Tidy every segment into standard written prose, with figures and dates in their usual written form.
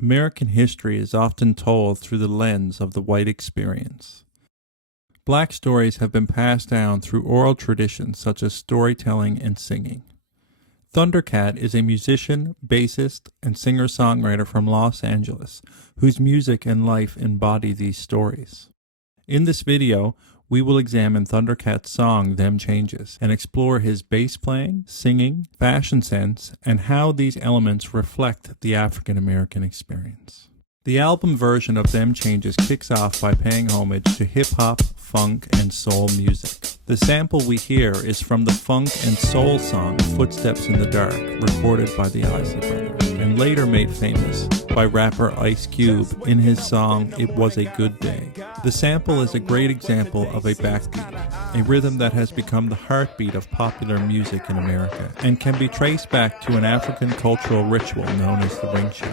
American history is often told through the lens of the white experience. Black stories have been passed down through oral traditions such as storytelling and singing. Thundercat is a musician, bassist, and singer-songwriter from Los Angeles whose music and life embody these stories. In this video, we will examine Thundercat's song Them Changes and explore his bass playing, singing, fashion sense, and how these elements reflect the African American experience. The album version of Them Changes kicks off by paying homage to hip-hop, funk, and soul music. The sample we hear is from the funk and soul song Footsteps in the Dark, recorded by the Isley Brothers, and later made famous by rapper Ice Cube in his song It Was a Good Day. The sample is a great example of a backbeat, a rhythm that has become the heartbeat of popular music in America, and can be traced back to an African cultural ritual known as the ring show.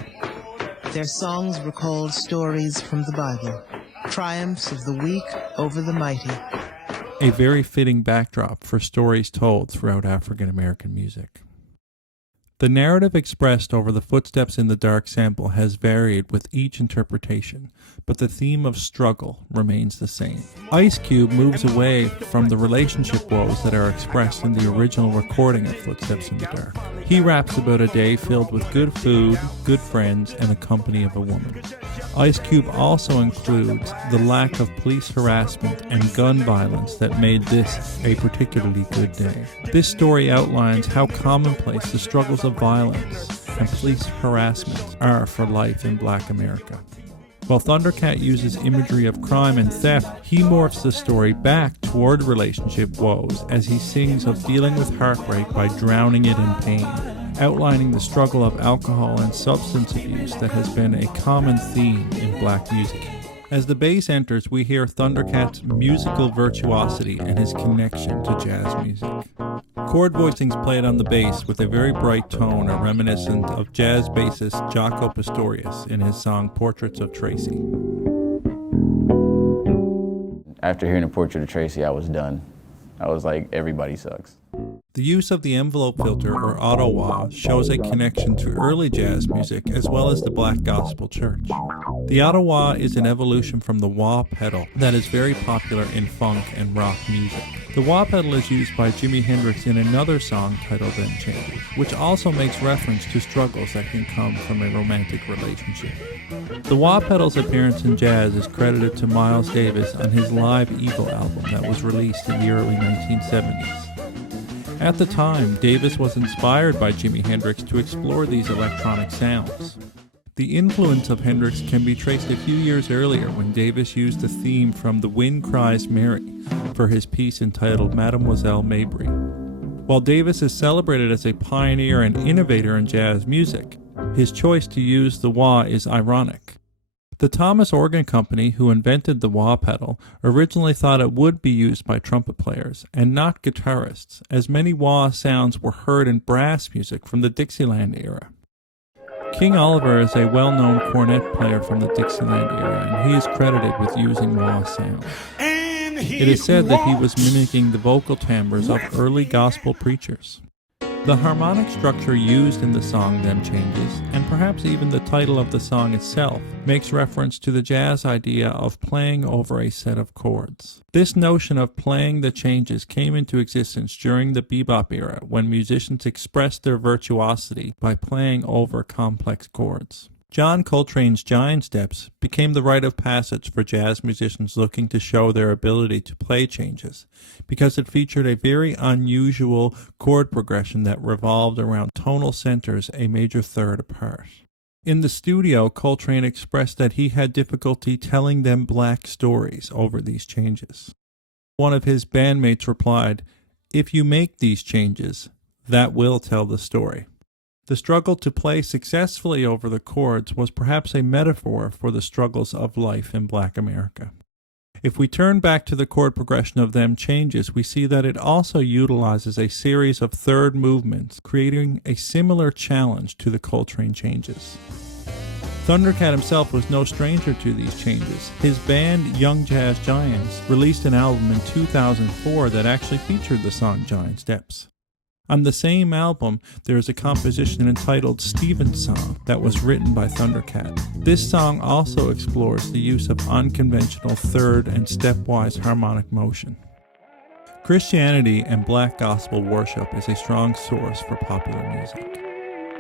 Their songs recalled stories from the Bible, triumphs of the weak over the mighty. A very fitting backdrop for stories told throughout African American music. The narrative expressed over the Footsteps in the Dark sample has varied with each interpretation, but the theme of struggle remains the same. Ice Cube moves away from the relationship woes that are expressed in the original recording of Footsteps in the Dark. He raps about a day filled with good food, good friends, and the company of a woman. Ice Cube also includes the lack of police harassment and gun violence that made this a particularly good day. This story outlines how commonplace the struggles of violence and police harassment are for life in Black America. While Thundercat uses imagery of crime and theft, he morphs the story back toward relationship woes as he sings of dealing with heartbreak by drowning it in pain, outlining the struggle of alcohol and substance abuse that has been a common theme in Black music. As the bass enters, we hear Thundercat's musical virtuosity and his connection to jazz music. Chord voicings played on the bass with a very bright tone are reminiscent of jazz bassist Jaco Pastorius in his song Portraits of Tracy. After hearing the Portrait of Tracy, I was done. I was like, everybody sucks. The use of the envelope filter, or auto-wah, shows a connection to early jazz music as well as the Black Gospel Church. The auto-wah is an evolution from the wah pedal that is very popular in funk and rock music. The wah pedal is used by Jimi Hendrix in another song titled Them Changes, which also makes reference to struggles that can come from a romantic relationship. The wah pedal's appearance in jazz is credited to Miles Davis on his Live Evil album that was released in the early 1970s. At the time, Davis was inspired by Jimi Hendrix to explore these electronic sounds. The influence of Hendrix can be traced a few years earlier when Davis used the theme from The Wind Cries Mary for his piece entitled Mademoiselle Mabry. While Davis is celebrated as a pioneer and innovator in jazz music, his choice to use the wah is ironic. The Thomas Organ Company, who invented the wah pedal, originally thought it would be used by trumpet players and not guitarists, as many wah sounds were heard in brass music from the Dixieland era. King Oliver is a well-known cornet player from the Dixieland era, and he is credited with using wah sound. It is said that he was mimicking the vocal timbres of early gospel preachers. The harmonic structure used in the song Them Changes, and perhaps even the title of the song itself, makes reference to the jazz idea of playing over a set of chords. This notion of playing the changes came into existence during the bebop era when musicians expressed their virtuosity by playing over complex chords. John Coltrane's Giant Steps became the rite of passage for jazz musicians looking to show their ability to play changes, because it featured a very unusual chord progression that revolved around tonal centers a major third apart. In the studio, Coltrane expressed that he had difficulty telling them Black stories over these changes. One of his bandmates replied, "If you make these changes, that will tell the story." The struggle to play successfully over the chords was perhaps a metaphor for the struggles of life in Black America. If we turn back to the chord progression of Them Changes, we see that it also utilizes a series of third movements, creating a similar challenge to the Coltrane changes. Thundercat himself was no stranger to these changes. His band, Young Jazz Giants, released an album in 2004 that actually featured the song Giant Steps. On the same album, there is a composition entitled Steven's Song that was written by Thundercat. This song also explores the use of unconventional third and stepwise harmonic motion. Christianity and black gospel worship is a strong source for popular music.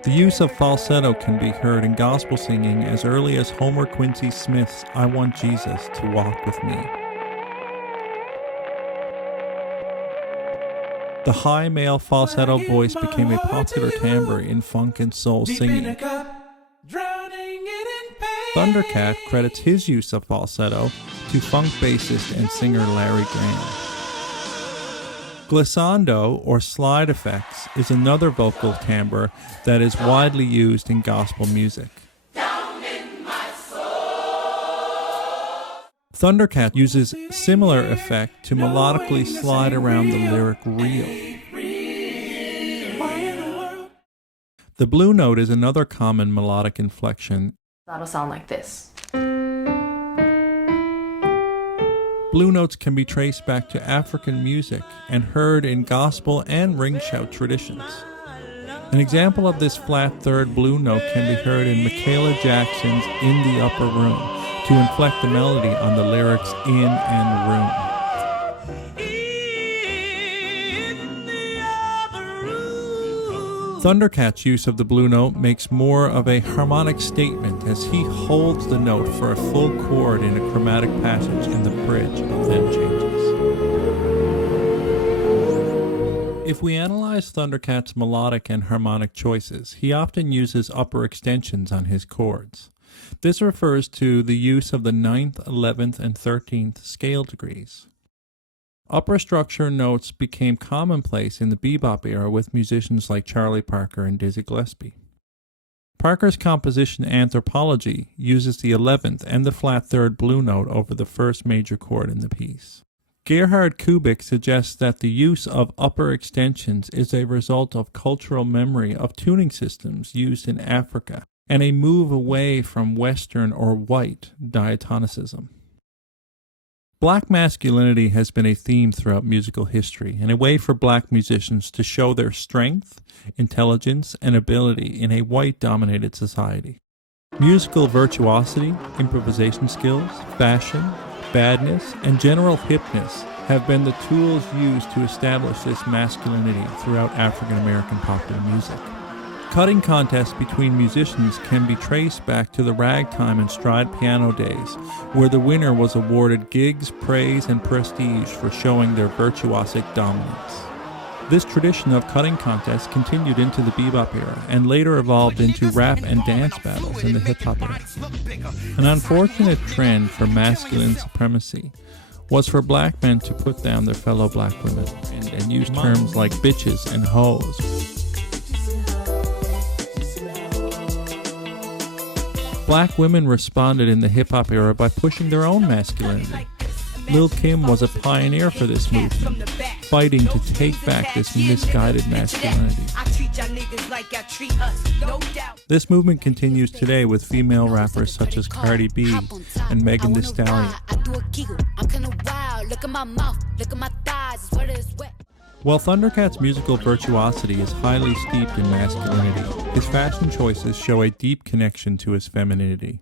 The use of falsetto can be heard in gospel singing as early as Homer Quincy Smith's I Want Jesus to Walk With Me. The high male falsetto voice became a popular timbre in funk and soul singing. Thundercat credits his use of falsetto to funk bassist and singer Larry Graham. Glissando, or slide effects, is another vocal timbre that is widely used in gospel music. Thundercat uses similar effect to melodically slide around the lyric reel. The blue note is another common melodic inflection. That'll sound like this. Blue notes can be traced back to African music and heard in gospel and ring shout traditions. An example of this flat third blue note can be heard in Michaela Jackson's In the Upper Room to inflect the melody on the lyrics in and room. Thundercat's use of the blue note makes more of a harmonic statement as he holds the note for a full chord in a chromatic passage in the bridge and then changes. If we analyze Thundercat's melodic and harmonic choices, he often uses upper extensions on his chords. This refers to the use of the 9th, 11th, and 13th scale degrees. Upper structure notes became commonplace in the bebop era with musicians like Charlie Parker and Dizzy Gillespie. Parker's composition Anthropology uses the 11th and the flat third blue note over the first major chord in the piece. Gerhard Kubik suggests that the use of upper extensions is a result of cultural memory of tuning systems used in Africa and a move away from Western or white diatonicism. Black masculinity has been a theme throughout musical history and a way for black musicians to show their strength, intelligence, and ability in a white-dominated society. Musical virtuosity, improvisation skills, fashion, badness, and general hipness have been the tools used to establish this masculinity throughout African American popular music. Cutting contests between musicians can be traced back to the ragtime and stride piano days, where the winner was awarded gigs, praise, and prestige for showing their virtuosic dominance. This tradition of cutting contests continued into the bebop era and later evolved into rap and dance battles in the hip-hop era. An unfortunate trend for masculine supremacy was for black men to put down their fellow black women and use terms like bitches and hoes. Black women responded in the hip-hop era by pushing their own masculinity. Lil' Kim was a pioneer for this movement, fighting to take back this misguided masculinity. This movement continues today with female rappers such as Cardi B and Megan Thee Stallion. While Thundercat's musical virtuosity is highly steeped in masculinity, his fashion choices show a deep connection to his femininity.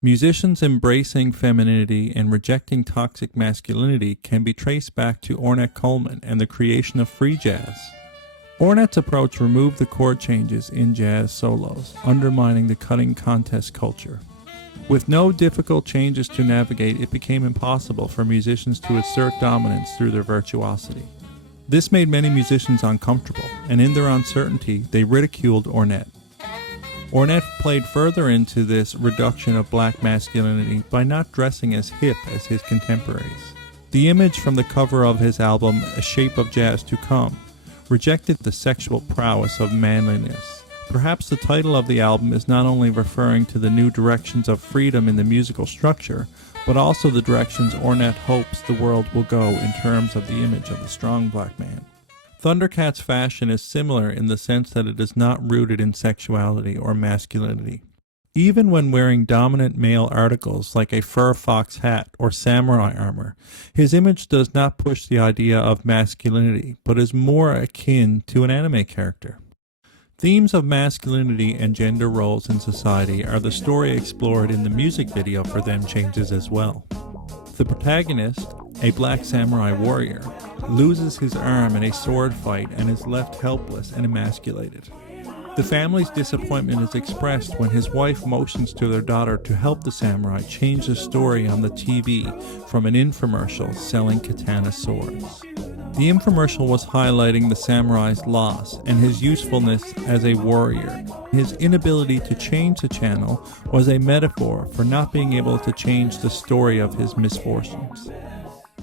Musicians embracing femininity and rejecting toxic masculinity can be traced back to Ornette Coleman and the creation of free jazz. Ornette's approach removed the chord changes in jazz solos, undermining the cutting contest culture. With no difficult changes to navigate, it became impossible for musicians to assert dominance through their virtuosity. This made many musicians uncomfortable, and in their uncertainty, they ridiculed Ornette. Ornette played further into this reduction of black masculinity by not dressing as hip as his contemporaries. The image from the cover of his album, A Shape of Jazz to Come, rejected the sexual prowess of manliness. Perhaps the title of the album is not only referring to the new directions of freedom in the musical structure, but also the directions Ornette hopes the world will go in terms of the image of the strong black man. Thundercat's fashion is similar in the sense that it is not rooted in sexuality or masculinity. Even when wearing dominant male articles like a fur fox hat or samurai armor, his image does not push the idea of masculinity, but is more akin to an anime character. Themes of masculinity and gender roles in society are the story explored in the music video for Them Changes as well. The protagonist, a black samurai warrior, loses his arm in a sword fight and is left helpless and emasculated. The family's disappointment is expressed when his wife motions to their daughter to help the samurai change the story on the TV from an infomercial selling katana swords. The infomercial was highlighting the samurai's loss and his usefulness as a warrior. His inability to change the channel was a metaphor for not being able to change the story of his misfortunes.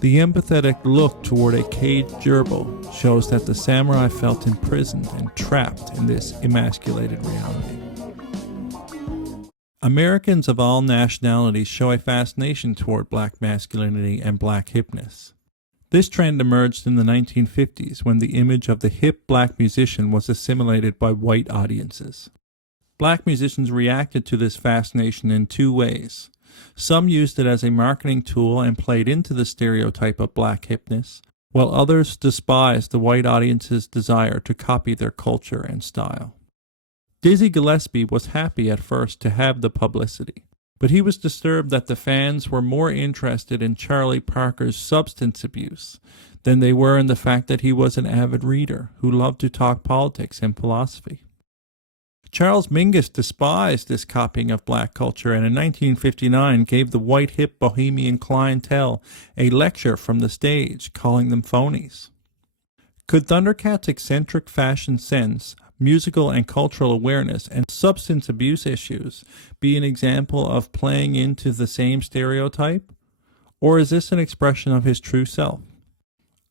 The empathetic look toward a caged gerbil shows that the samurai felt imprisoned and trapped in this emasculated reality. Americans of all nationalities show a fascination toward black masculinity and black hipness. This trend emerged in the 1950s when the image of the hip black musician was assimilated by white audiences. Black musicians reacted to this fascination in two ways. Some used it as a marketing tool and played into the stereotype of black hipness, while others despised the white audience's desire to copy their culture and style. Dizzy Gillespie was happy at first to have the publicity, but he was disturbed that the fans were more interested in Charlie Parker's substance abuse than they were in the fact that he was an avid reader who loved to talk politics and philosophy. Charles Mingus despised this copying of black culture and in 1959 gave the white hip bohemian clientele a lecture from the stage, calling them phonies. Could Thundercat's eccentric fashion sense, musical and cultural awareness, and substance abuse issues be an example of playing into the same stereotype? Or is this an expression of his true self?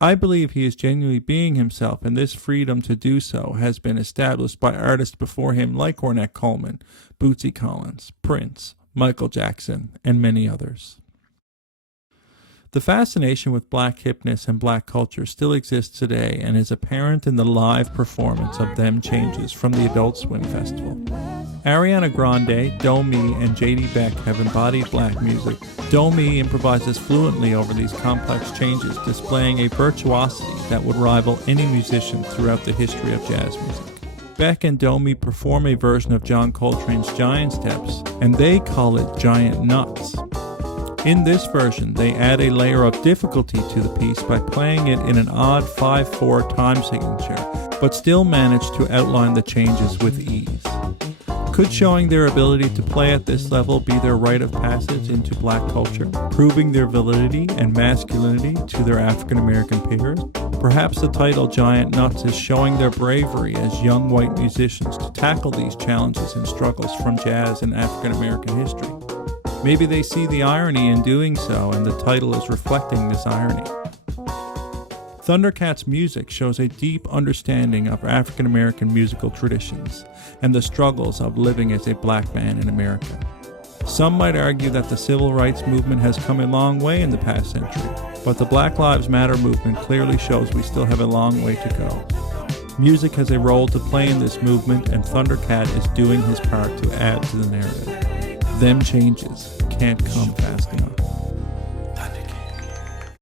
I believe he is genuinely being himself, and this freedom to do so has been established by artists before him like Ornette Coleman, Bootsy Collins, Prince, Michael Jackson, and many others. The fascination with black hipness and black culture still exists today and is apparent in the live performance of Them Changes from the Adult Swim Festival. Ariana Grande, Domi, and J.D. Beck have embodied black music. Domi improvises fluently over these complex changes, displaying a virtuosity that would rival any musician throughout the history of jazz music. Beck and Domi perform a version of John Coltrane's Giant Steps, and they call it Giant Nuts. In this version, they add a layer of difficulty to the piece by playing it in an odd 5/4 time signature, but still manage to outline the changes with ease. Could showing their ability to play at this level be their rite of passage into black culture, proving their validity and masculinity to their African American peers? Perhaps the title Giant Nuts is showing their bravery as young white musicians to tackle these challenges and struggles from jazz and African American history. Maybe they see the irony in doing so, and the title is reflecting this irony. Thundercat's music shows a deep understanding of African American musical traditions and the struggles of living as a black man in America. Some might argue that the civil rights movement has come a long way in the past century, but the Black Lives Matter movement clearly shows we still have a long way to go. Music has a role to play in this movement, and Thundercat is doing his part to add to the narrative. Them Changes can't come fast enough.